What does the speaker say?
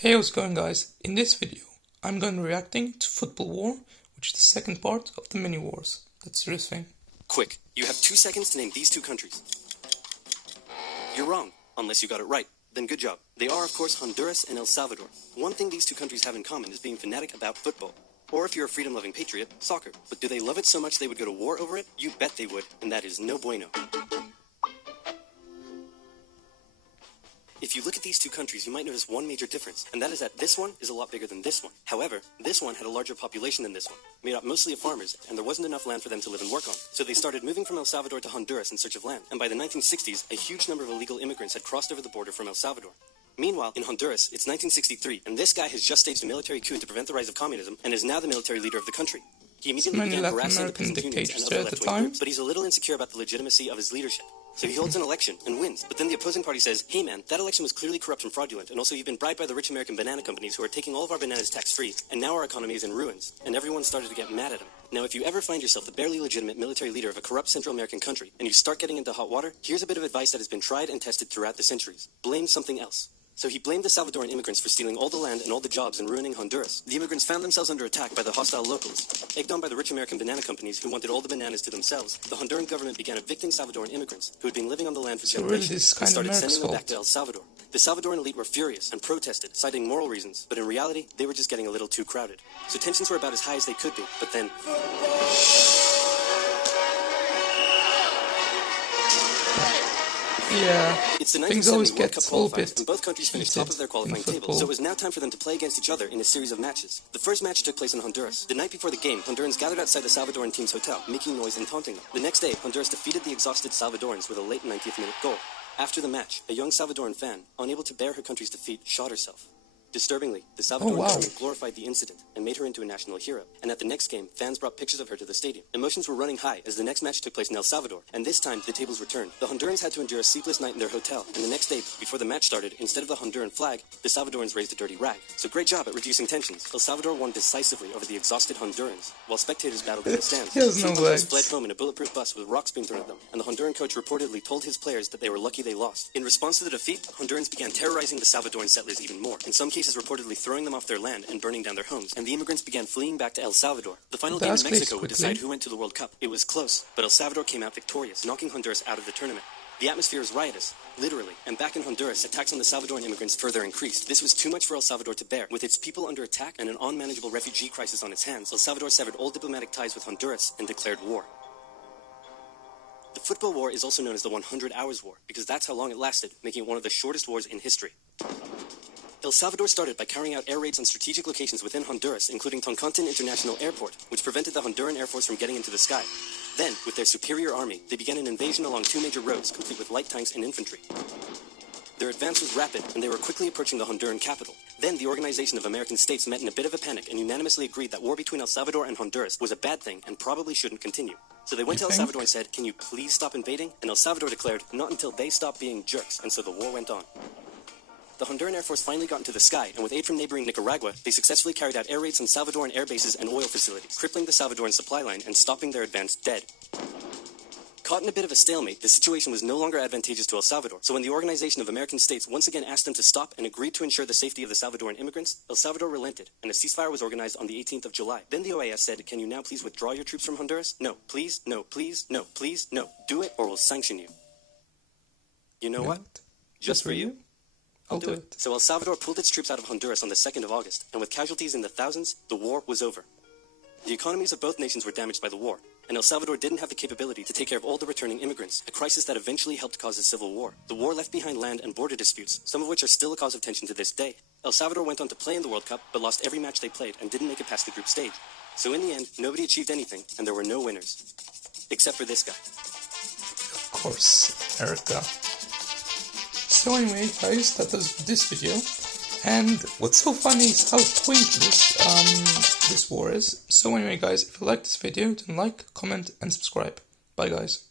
Hey, how's it going, guys? In this video, I'm going to be reacting to Football War, which is the second part of the mini wars. That's a serious thing. Quick, you have 2 seconds to name these 2 countries. You're wrong, unless you got it right. Then good job. They are, of course, Honduras and El Salvador. One thing these 2 countries have in common is being fanatic about football. Or if you're a freedom-loving patriot, soccer. But do they love it so much they would go to war over it? You bet they would, and that is no bueno. If you look at these 2 countries, you might notice one major difference, and that is that this one is a lot bigger than this one. However, this one had a larger population than this one, made up mostly of farmers, and there wasn't enough land for them to live and work on. So they started moving from El Salvador to Honduras in search of land, and by the 1960s, a huge number of illegal immigrants had crossed over the border from El Salvador. Meanwhile, in Honduras, it's 1963, and this guy has just staged a military coup to prevent the rise of communism, and is now the military leader of the country. He immediately began harassing the peasant unions and other left-wing groups, but he's a little insecure about the legitimacy of his leadership. So he holds an election and wins, but then the opposing party says, hey man, that election was clearly corrupt and fraudulent, and also you've been bribed by the rich American banana companies who are taking all of our bananas tax-free, and now our economy is in ruins, and everyone started to get mad at him. Now if you ever find yourself the barely legitimate military leader of a corrupt Central American country, and you start getting into hot water, here's a bit of advice that has been tried and tested throughout the centuries. Blame something else. So he blamed the Salvadoran immigrants for stealing all the land and all the jobs and ruining Honduras. The immigrants found themselves under attack by the hostile locals. Egged on by the rich American banana companies who wanted all the bananas to themselves, the Honduran government began evicting Salvadoran immigrants who had been living on the land for generations and started sending them back to El Salvador. The Salvadoran elite were furious and protested, citing moral reasons, but in reality, they were just getting a little too crowded. So tensions were about as high as they could be, but then... Yeah, it's the things always 1970 World get Cup a little qualifiers, bit and both countries finished top of their qualifying table, so it was now time for them to play against each other in a series of matches. The first match took place in Honduras. The night before the game, Hondurans gathered outside the Salvadoran team's hotel, making noise and taunting them. The next day, Honduras defeated the exhausted Salvadorans with a late 90th minute goal. After the match, a young Salvadoran fan, unable to bear her country's defeat, shot herself. Disturbingly, the Salvadoran government glorified the incident and made her into a national hero. And at the next game, fans brought pictures of her to the stadium. Emotions were running high as the next match took place in El Salvador, and this time the tables were turned. The Hondurans had to endure a sleepless night in their hotel, and the next day, before the match started, instead of the Honduran flag, the Salvadorans raised a dirty rag. So great job at reducing tensions. El Salvador won decisively over the exhausted Hondurans, while spectators battled in the stands. Some Hondurans fled home in a bulletproof bus with rocks being thrown at them, and the Honduran coach reportedly told his players that they were lucky they lost. In response to the defeat, Hondurans began terrorizing the Salvadoran settlers even more, in some cases reportedly throwing them off their land and burning down their homes, and the immigrants began fleeing back to El Salvador. The final game in Mexico would decide who went to the World Cup. It was close, but El Salvador came out victorious, knocking Honduras out of the tournament. The atmosphere was riotous, literally, and back in Honduras, attacks on the Salvadoran immigrants further increased. This was too much for El Salvador to bear. With its people under attack and an unmanageable refugee crisis on its hands, El Salvador severed all diplomatic ties with Honduras and declared war. The Football War is also known as the 100 Hours War, because that's how long it lasted, making it one of the shortest wars in history. El Salvador started by carrying out air raids on strategic locations within Honduras, including Toncontin International Airport, which prevented the Honduran Air Force from getting into the sky. Then, with their superior army, they began an invasion along 2 major roads, complete with light tanks and infantry. Their advance was rapid, and they were quickly approaching the Honduran capital. Then, the Organization of American States met in a bit of a panic and unanimously agreed that war between El Salvador and Honduras was a bad thing and probably shouldn't continue. So they went to El Salvador and said, can you please stop invading? And El Salvador declared, not until they stop being jerks, and so the war went on. The Honduran Air Force finally got into the sky, and with aid from neighboring Nicaragua, they successfully carried out air raids on Salvadoran air bases and oil facilities, crippling the Salvadoran supply line and stopping their advance dead. Caught in a bit of a stalemate, the situation was no longer advantageous to El Salvador, so when the Organization of American States once again asked them to stop and agreed to ensure the safety of the Salvadoran immigrants, El Salvador relented, and a ceasefire was organized on the 18th of July. Then the OAS said, can you now please withdraw your troops from Honduras? No, please, no, please, no, please, no. Do it or we'll sanction you. You know what? Just for you? I'll do it. So El Salvador pulled its troops out of Honduras on the 2nd of August, and with casualties in the thousands, the war was over. The economies of both nations were damaged by the war, and El Salvador didn't have the capability to take care of all the returning immigrants, a crisis that eventually helped cause a civil war. The war left behind land and border disputes, some of which are still a cause of tension to this day. El Salvador went on to play in the World Cup, but lost every match they played and didn't make it past the group stage. So in the end, nobody achieved anything, and there were no winners. Except for this guy. Of course, Erica. So anyway, guys, that was this video, and what's so funny is how pointless this war is. So anyway, guys, if you like this video, then like, comment, and subscribe. Bye, guys.